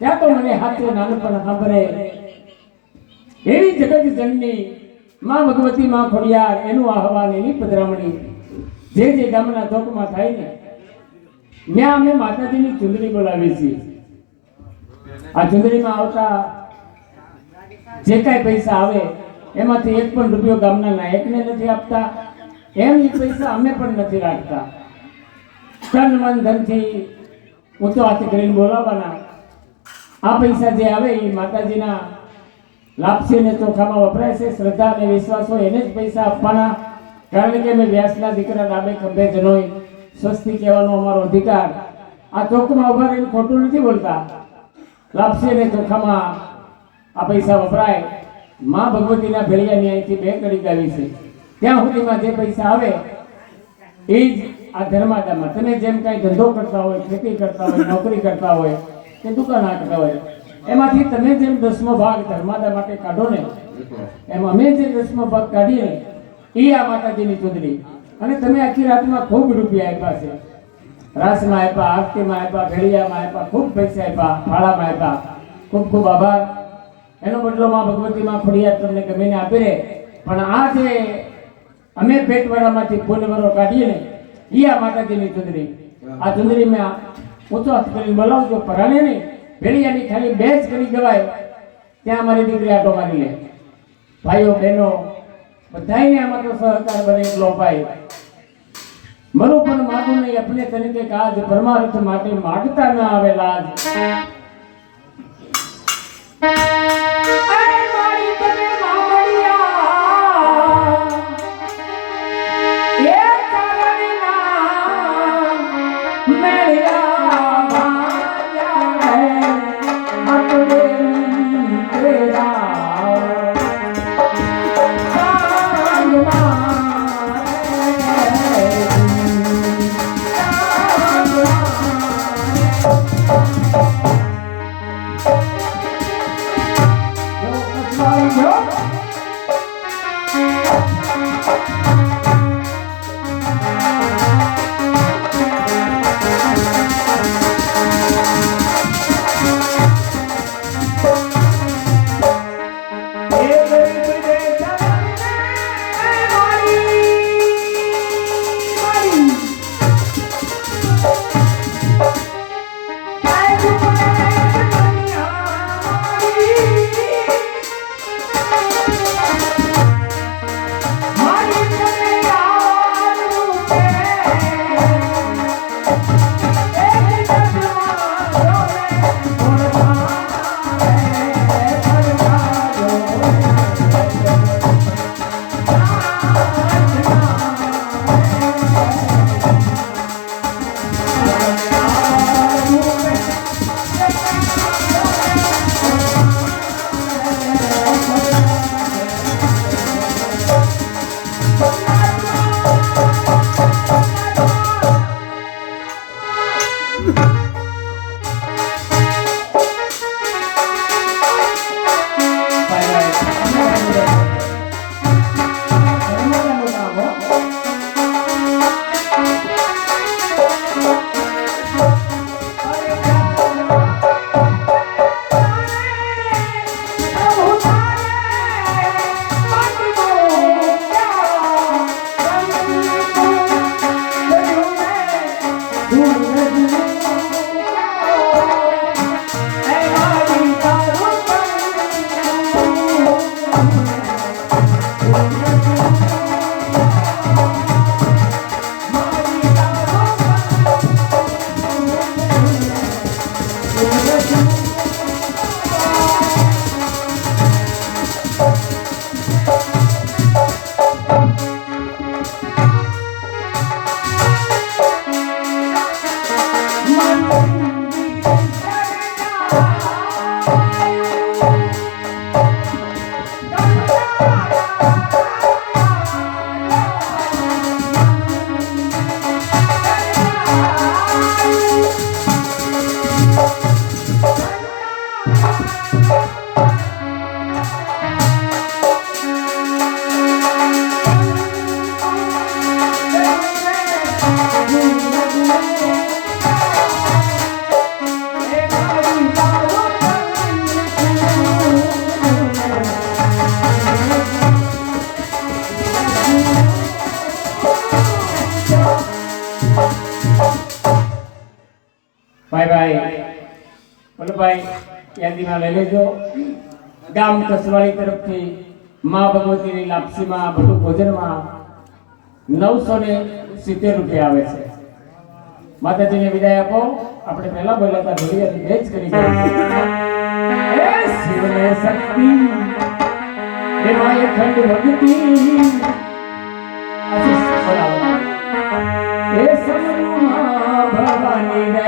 ત્યાં તો મને હાથે નાનપણ ખબરે એવી જગત જનની માં ભગવતી માં ખોડિયાર એનું આહવાન એની પધરામણી જે જે ગામના ચોકમાં થાય ને ત્યાં અમે માતાજીની ચુંદડી બોલાવીએ છીએ. આ ચુંદડીમાં આવતા જે કાંઈ પૈસા આવે એમાંથી એક પણ રૂપિયો ગામના નાયકને નથી આપતા, એમ એ પૈસા અમે પણ નથી રાખતા. તન મન ધનથી ઊંચો હાથ કરીને બોલાવવાના. આ પૈસા જે આવે એ માતાજીના લાપસી અને ચોખામાં વપરાય છે. શ્રદ્ધા અને વિશ્વાસ હોય એને જ પૈસા આપવાના. કારણ કે અમે વ્યાસના દીકરા ડાબે ખંભે જનોય સ્વસ્તિ કહેવાનો અમારો અધિકાર. આ ચોકમાં ઉભા રહીને ખોટું નથી બોલતા. લાપસી અને ચોખામાં આ પૈસા વપરાય. માં ભગવતીના ભેળિયાની અહીંથી 2 કડી ગાવી છે. ત્યાં સુધીમાં જે પૈસા આવે એ જ આ ધર્માદામાં. તમે જેમ કાંઈ ધંધો કરતા હોય, ખેતી કરતા હોય, નોકરી કરતા હોય કે દુકાન હાંકતા હોય, એમાંથી તમે જેમ 10મો ભાગ ધર્માદા માટે કાઢો ને, એમ અમે જે 10મો ભાગ કાઢીએ એ આ માતાજીની ચુંદડી. અને તમે આખી રાતમાં ખૂબ રૂપિયા આપ્યા છે. રાસમાં આપ્યા, આરતીમાં આપ્યા, ભેળિયામાં આપ્યા, ખૂબ પૈસા આપ્યા, ફાળામાં આપ્યા. ખૂબ ખૂબ આભાર. એનો બદલોમાં ભગવતીમાં ખોડિયાર તમને ગમીને આપી રહે. પણ આ જે અમે પેટવાળામાંથી પુણ્યવરો કાઢીએ ને એ આ માતાજીની ચુંદડી. આ ચુંદડી મેં ઊંચો હાથ કરીને બોલાવજો. પરાણે નહીં, ભેળિયાની ખાલી 2 જ કરી જવાય ત્યાં અમારી દીકરી આટો મારી લે. ભાઈઓ બહેનો બધાને આમાં તો સહકાર બને એટલો ભાઈ. મરું પણ માગું નહીં અપને તરીકે કાજ, પરમાર્થ માટે માગતા ન આવે લાજ. ભાઈ યાદીમાં લઈ લેજો. ગામ કસવાળી તરફથી મા ભગવતીની લાપસીમાં બધું ભોજનમાં 970 રૂપિયા આવે છે. માતાજીને વિદાય આપો. આપણે પહેલા બોલ્યા હતા ઘડિયાળી ભેજ કરી જાય. એ શિવને શક્તિ દેવાય ખંડ ભક્તિ આશીષ બોલાવો. એ સમરૂમાં ભવાની રે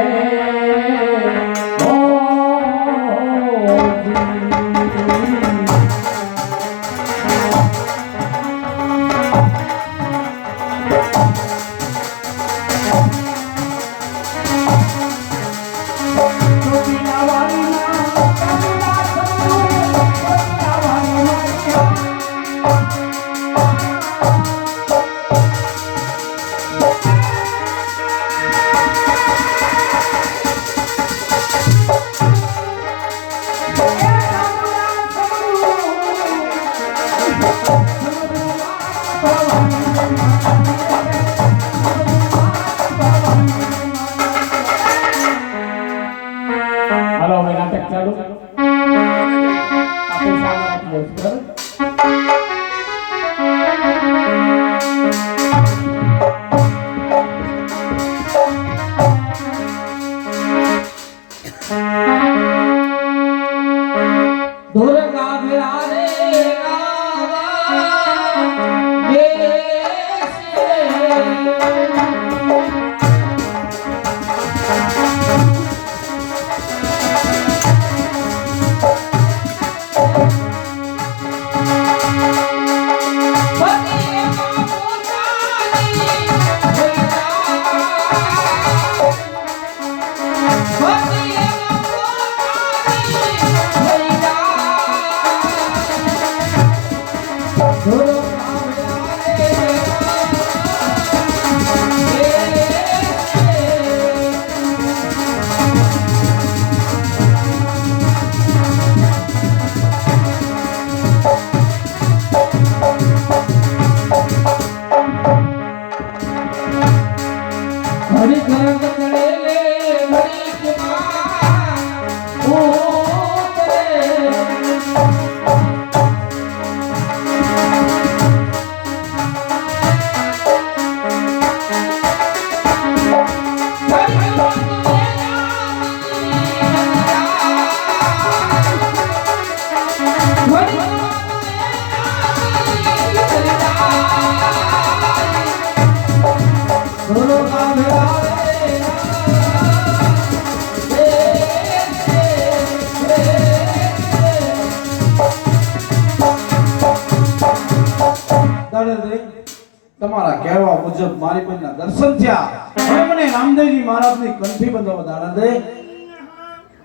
તમારા કહેવા મુજબ મારી બેનના દર્શન થયા. હવે મને રામદેવજી મહારાજની કંઠી બંધાવો દાણા દે.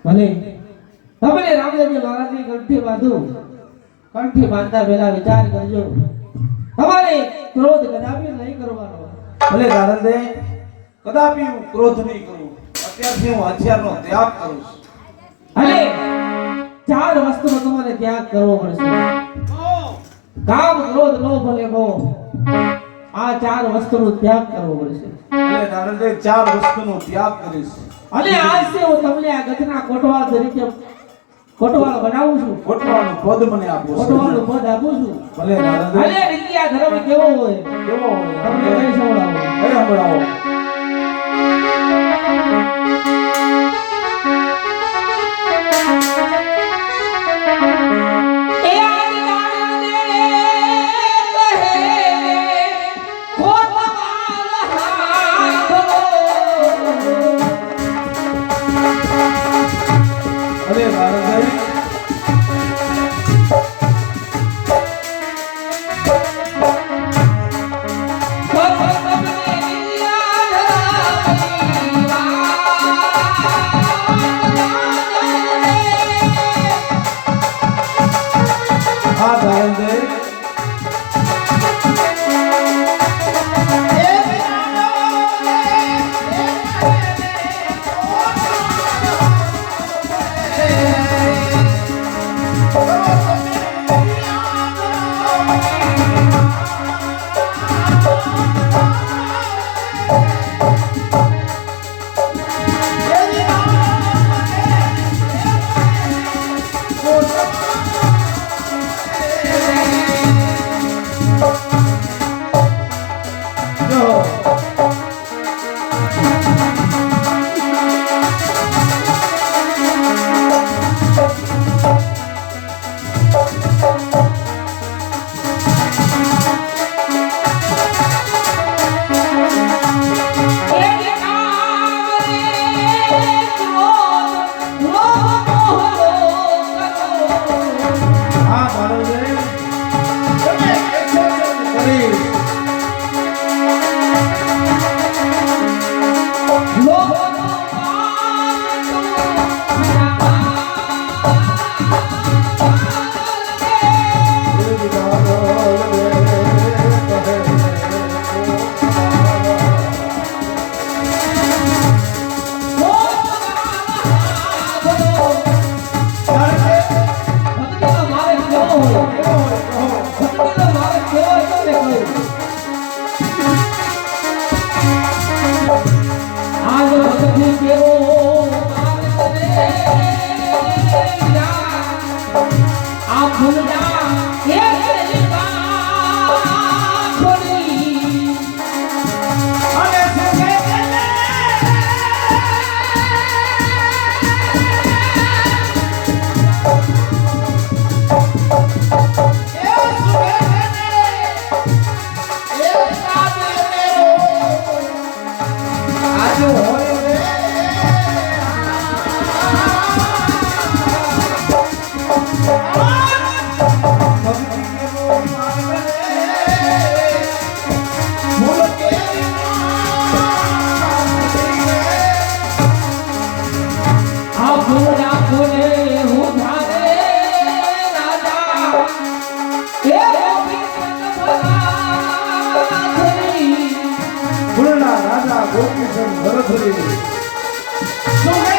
ભલે તમે રામદેવજી મહારાજની કંઠી બાંધો. કંઠી બાંધતા પહેલા વિચાર કરજો. તમારે ક્રોધ કદાપી નહીં કરવાનો. ભલે દાણા દે, કદાપી હું ક્રોધ નહીં કરું. અત્યારથી હું હથિયારનો ત્યાગ કરું છું. અને 4 વસ્તુનો તમારે ત્યાગ કરવો પડશે. કામ, ક્રોધ, લોભ અને મોહ. આ 4 વસ્તુનો ત્યાગ કરવો પડશે. ભલે દાણા દે, 4 વસ્તુનો ત્યાગ કરીશ. અને આજથી હું તમને આ ગતના કોટવાળ તરીકે કોટવાળ બનાવું છું. કોટવાળનું પદ મને આપો. કોટવાળનું પદ આપું છું. ભલે દાણા દે. અને રીતિ આ ધર્મ કેવો હોય કેવો હોય તમને કઈ સંભળાવો. કઈ સંભળાવો. ક્રોધની સુમે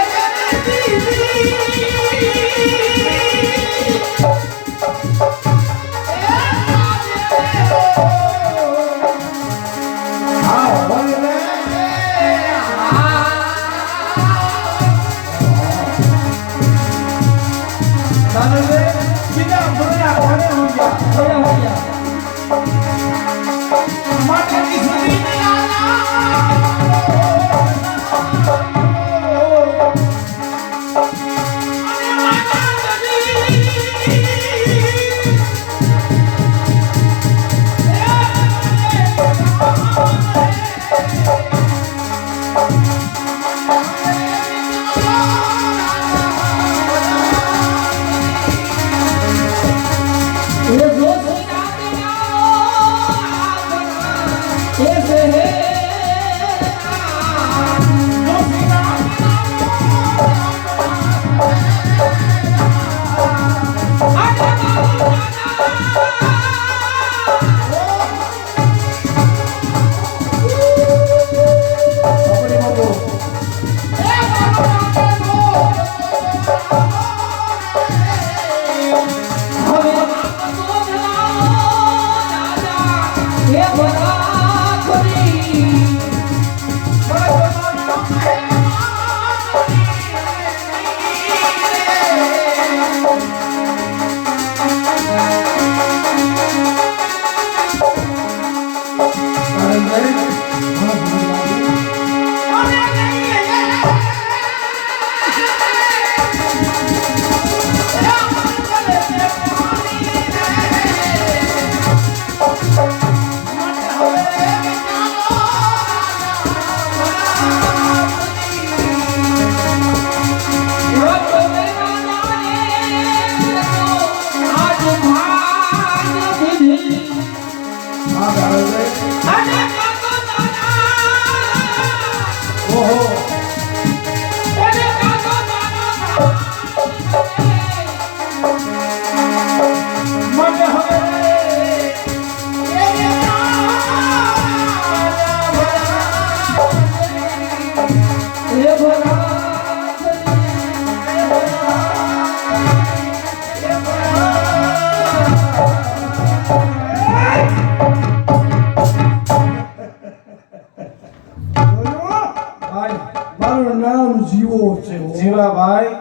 મારું નામ જીવો છે. જીવાભાઈ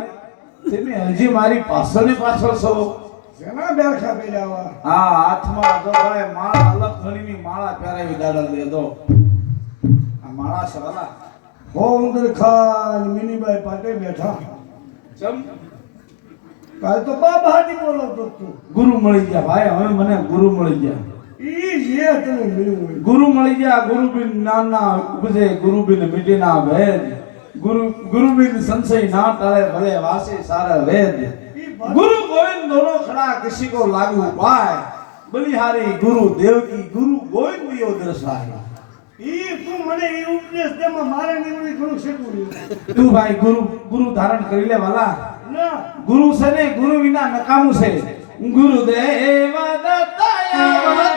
તમે હજી મારી પાછળ ને પાછળ છો. શેના બેરખા પહેર્યા? હા હાથમાં તો ભાઈ માળા અલગ ઘણીની માળા પહેરાવી દાડા દે દો. આ માળા સવાલા હોમદર ખાન મિનીભાઈ પાટે બેઠા. ચમ કાલ તો બાબાજી બોલો તો તું. ગુરુ મળી ગયા ભાઈ, હવે મને ગુરુ મળી ગયા. ઈ જે તને મળ્યું હોય. ગુરુ મળી ગયા. ગુરુબિન નાના ઉપજે, ગુરુબિન મિટે ના ભેદ. ગુરુબિન સંશય ના ટળે, ભલે વાસે સારા વેદ. गुरु गोविंद दोनों खड़ा, किसी को लागू पाए. बलिहारी गुरु देव की, गुरु गोविंद दियो दर्शाए. ઈ તું મને ઈ ઉપદેશ દેમાં મારે નીવડી ઘણું શીખવું. તું ભાઈ ગુરુ ધારણ કરી લે વાલા. ના ગુરુ છે ને, ગુરુ વિના નકામું છે. ગુરુદેવ દત્તાયા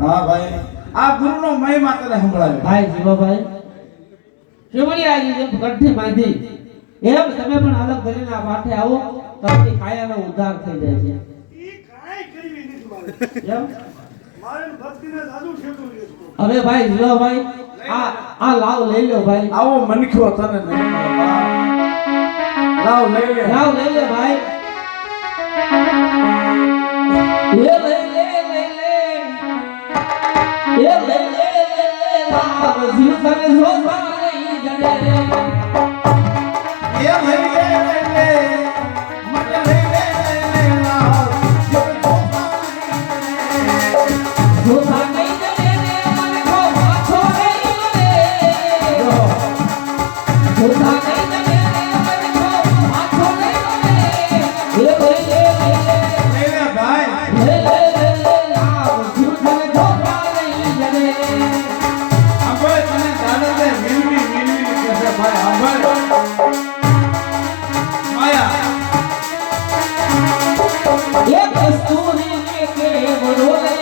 હા ભાઈ, આ ગુરુનો મહિમા તને સંભળાવ્યો. ભાઈ જીવાભાઈ શિવડિયાજી જેમ કંઠી બાંધી એમ તમે પણ અલગ કરીને આ પાઠે આવો તો આપણી કાયાનો ઉદ્ધાર થઈ જાય છે. ઈ કાઈ કરવી નથી મારે. એમ મારે ભક્તિને સાદું શીખવું છે. હવે ભાઈ જીવાભાઈ આ લાવ લઈ લો ભાઈ. આવો મનખ્યો તને નહીં મળે. લાવ લઈ લે લાવ લઈ લે ભાઈ એ લઈ લે લાવ જીવ તને શોભા નહીં જડે એ લઈ લે મને લઈ લે લાવ શોભા નહીં જડે મને ખો પાછો નહીં મળે શોભા નહીં જડે મને ખો પાછો નહીં મળે એ લઈ લે ભાઈ લાવ જીવ તને શોભા નહીં જડે આંબળ તને દાદા મિલવી કહેશે ભાઈ આંબળ માયા ये कस्तूरी के बड़ोले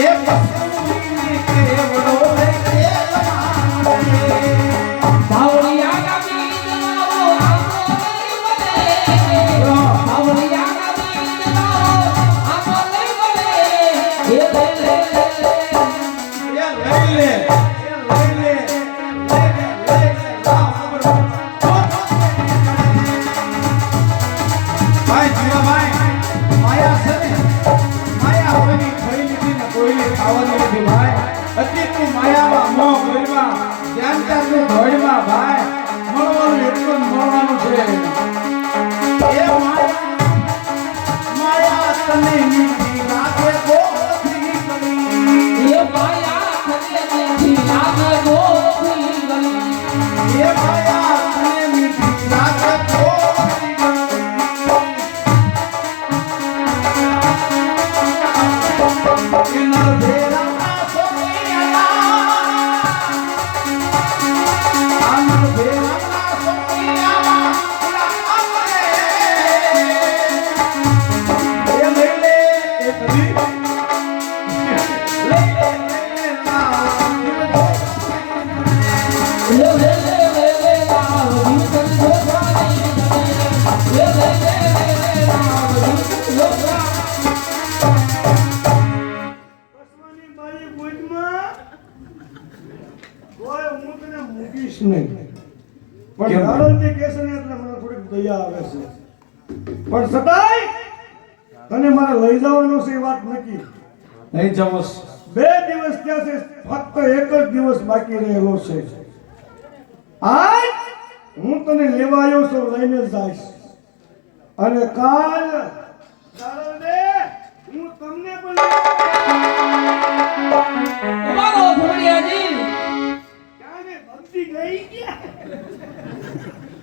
એ કસ્તુરી કે વડોલે કે લમાડે बावलिया का बीज लाओ आमो नहीं बने बावलिया का बीज लाओ आमो नहीं बने ये ले ले એ લઈ લે લાવ ભાઈ જીવાભાઈ માયા છે ને માયા હોયની ખાઈ લીધી ને કોઈને ખાવાની નથી ભાઈ અત્યારે તું માયામાં મોહ ગોળમાં ધ્યાન ચાલનું ધોળમાં ભાઈ મળવાનું એટલું જ મળવાનું છે એ માયા તને મીઠી લાગે ગોથી ગલી ये माया खले मीठी लागे गोभी गली એ માયા તને મીઠી લાગે ગોથી ગલી કિનાર ભેરા સોનિયા આનંદ ભેરા સોનિયા આપણે એ લઈ લે એ કદી લઈ લે ये ले लाओ जीव तने शोभा नहीं जड़े ये ले लाओ जीव तने शोभा કસવાની મારી ગોદમાં કોઈ હું તને મૂકીશ નહીં પણ કેમ? નારણજી કહેશે ને એટલે મને થોડીક દયા આવે છે પણ છતાંય તને મારે લઈ જવાનો છે એ વાત નક્કી નહીં જમસ 2 દિવસ થયા છે ફક્ત એક જ દિવસ બાકી રહેલો છે આજ હું તને લેવા આવ્યો છું લઈને જઈશ અને કાલ ચાલને હું તમને પણ ઉભારો ધોળિયાજી ક્યાંને ભક્તિ ગઈ ગયા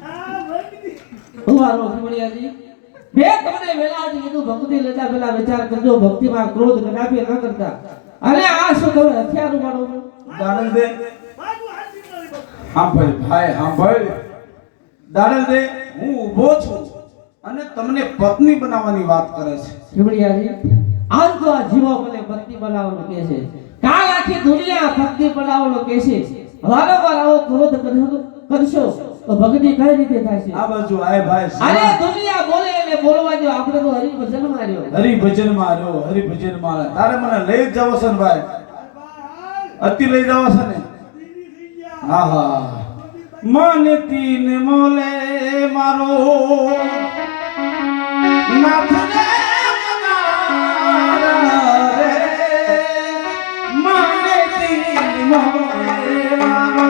આ ભક્તિ ઉભારો ધોળિયાજી મેં તમને વેલાજી કીધું ભક્તિ લેતા પહેલા વિચાર કરજો ભક્તિમાં ક્રોધ કદાપી ન કરતા અને આ શું તમે હથિયાર ઉપાડો છો દાડલ દે બાજુ હાથી કરી બસ. સાંભળ ભાઈ સાંભળ દાડલ દે હું ઊભો છું અને તમને પત્ની બનાવવાની વાત કરે છે ધોળિયાજી આજ તો આ જીવો મને ભક્તિ બનાવવાનું કહે છે કાલ આખી દુનિયા ભક્તિ બનાવવાનું કહે છે વારંવાર આવો ક્રોધ કરશો તો ભક્તિ કઈ રીતે થાય છે આ બાજુ આય ભાઈ અરે દુનિયા બોલે એટલે બોલવા દો આપણે તો હરિભજન માર્યો હરિભજન માં રહ્યો હરિભજન માં તારે મને લઈ જ જાવ છે ને ભાઈ અતિ લઈ જાવ છે ને હા હા મને તીન મોલે મારો નાથ રે મનારા રે મને તીન મોલે મારો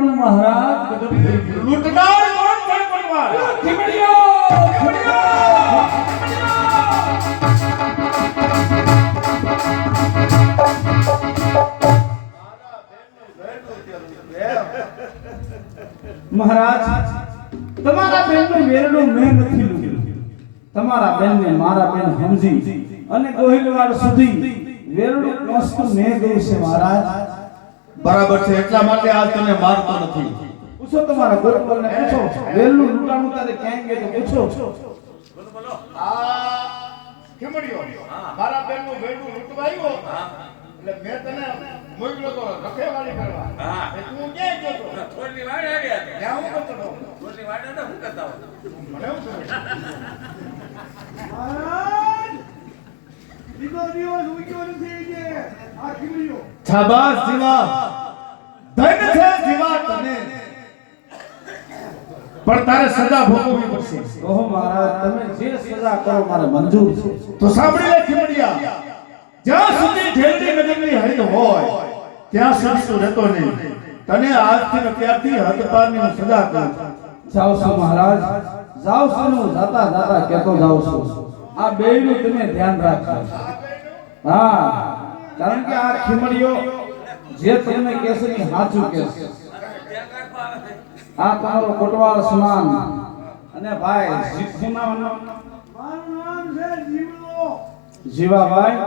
લૂંટાણું મહારાજ કદમ થઈ ગયું. લૂંટનાર કોણ છે કોટવાલ? મહારાજ તમારા બેનનું વેરણું મેં નથી લૂંટ્યું. તમારા બેનને મારા બેન સમજી અને ગોહિલવાડ સુધી વેરણું પહોંચતું મેં ગયું છે મહારાજ. બરાબર છે, એટલા માટે આજ તને મારતો નથી. પૂછો તમારા ગોરખોલને પૂછો વેરણું લૂંટાણું તારે ક્યાં ગયું તો પૂછો. આ ખીમડીયો મારા બેનનું વેડું લૂંટવાયો એટલે મેં તને મોકલ્યો તો રખેવાળી કરવા. એ તું ક્યાં ગયો તો? થોડી વાર આવ્યા હતા. ત્યાં હું કરતો હતો? થોડી વાર હતા, શું કરતા હતા? મને શું ખબર? મહારાજ બીજો દિવસ ઉગ્યો નથી જે આ ખીમડીયો. શાબાશ જીવા, ધન્ય છે જીવા તને. પણ તારે સજા ભોગવવી પડશે. ઓહો મહારાજ તમે જે સજા કરો મારે મંજૂર છે. તો સાંભળી લે ખીમડિયા, જ્યાં સુધી જેલની નગરની હૈદ હોય ત્યાં સુધી તું રહેતો નહીં. તને આજથી ને ત્યારથી હદપારની હું સજા કરું. જાઓ છો મહારાજ, જાઓ છો ને હું જાતા જાતા કહેતો જાઉં છું આ બેયનું તમે ધ્યાન રાખજો. હા કારણ કે આ ખીમડીયો જે તમને કહેશે એ સાચું કહેશે. આ તમારો કોટવાળ સમાન અને ભાઈ જીતુના મારું નામ છે જીવડો. જીવાભાઈ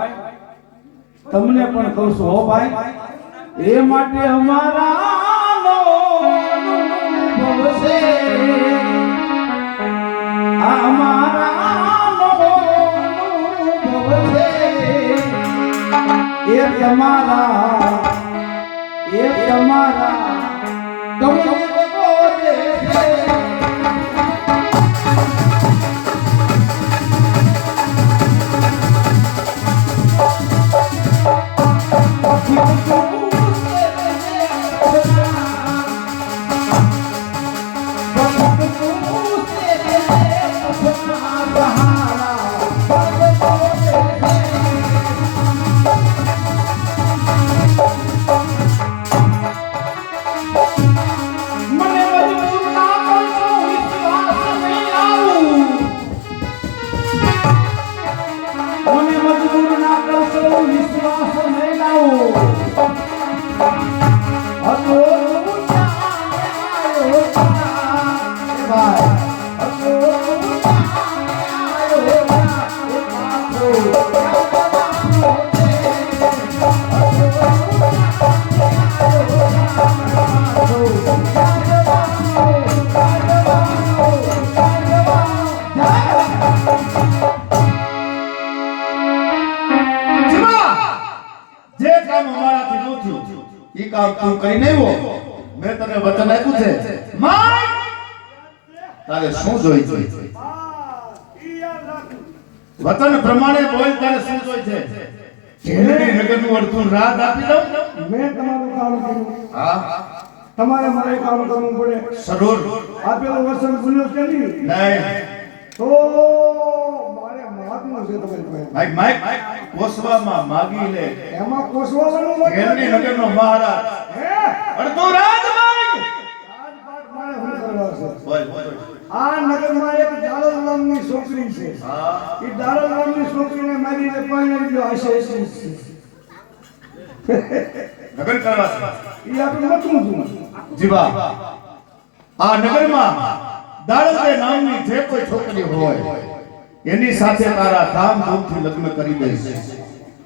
તમને પણ કહું છું હો ભાઈ, એ માટે અમારા અનુભવ છે. આ અમારા અનુભવ છે. એ તમારા ગમો દે છે. જે કામ અમારાથી ન થયું એ કામ તું કરી નહીં હો. મેં તને વચન આપ્યું છે, માય તારે શું જોઈ છે? ઈ યાદ રાખું. વચન પ્રમાણે બોલ, તારે શું જોઈ છે? જેલની નગરનું અડધું રાત આપી દઉં. મેં તમારું કામ કર્યું. હા તમારે મારે કામ કરવું પડે. જરૂર. આપેલો વચન ભૂલ્યો છે નહીં નહીં તો મારે માગવું છે તમારી પાસે. ભાઈ માઈક કોસવામાં માગી લે. એમાં કોસવાનું જેલની નગરનો મહારાજ અડધું રાત માગ. રાજપાટ મારે શું કરવા છે? બોલ બોલ. આ નગરમાં એક દાડલ નામની છોકરી છે. હા એ દાડલ નામની છોકરીને મારીને પાણી દીધો આશે છે. લગ્ન કરવા છે. એ આપણે મતવું છું. જીવા, આ નગરમાં દાડલે નામની જે કોઈ છોકરી હોય એની સાથે તારા ધામધૂમથી લગ્ન કરી દઈશ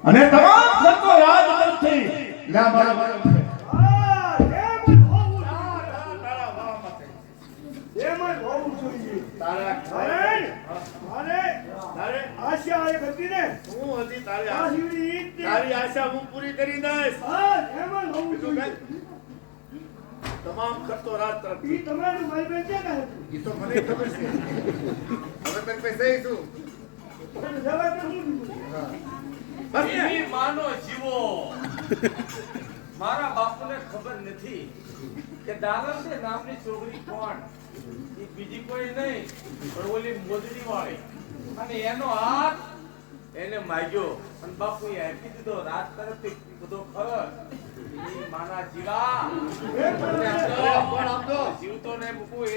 અને તમામ ખર્ચો રાજ તરફથી લે મારા. હા, એમ જ હોવું જોઈએ. મારે આશા એક હતી ને આ શિવડી ઈ જ છે. તારી આશા હું પૂરી કરી દઈશ. હા, એમ જ હોવું જોઈએ. તમામ ખર્ચો રાજ તરફથી. ઈ તમારી મારી બેન ક્યાં કાંઈ હતું? એ તો મને ખબર છે. હવે તને પૈસા દઈશું. પણ જવાબ તો શું દીધું? બસ ને? એની માનો જીવો મારા બાપુને ખબર નથી કે દાનંદે નામની છોકરી કોણ. એ બીજી કોઈ નહીં પણ ઓલી મોજડી વાળી. અને એનો હાથ એને માગ્યો અને બાપુએ આપી દીધો. રાત તરફથી બધો ખબર ઈ મારા જીવા જીવતો ને મૂકું એ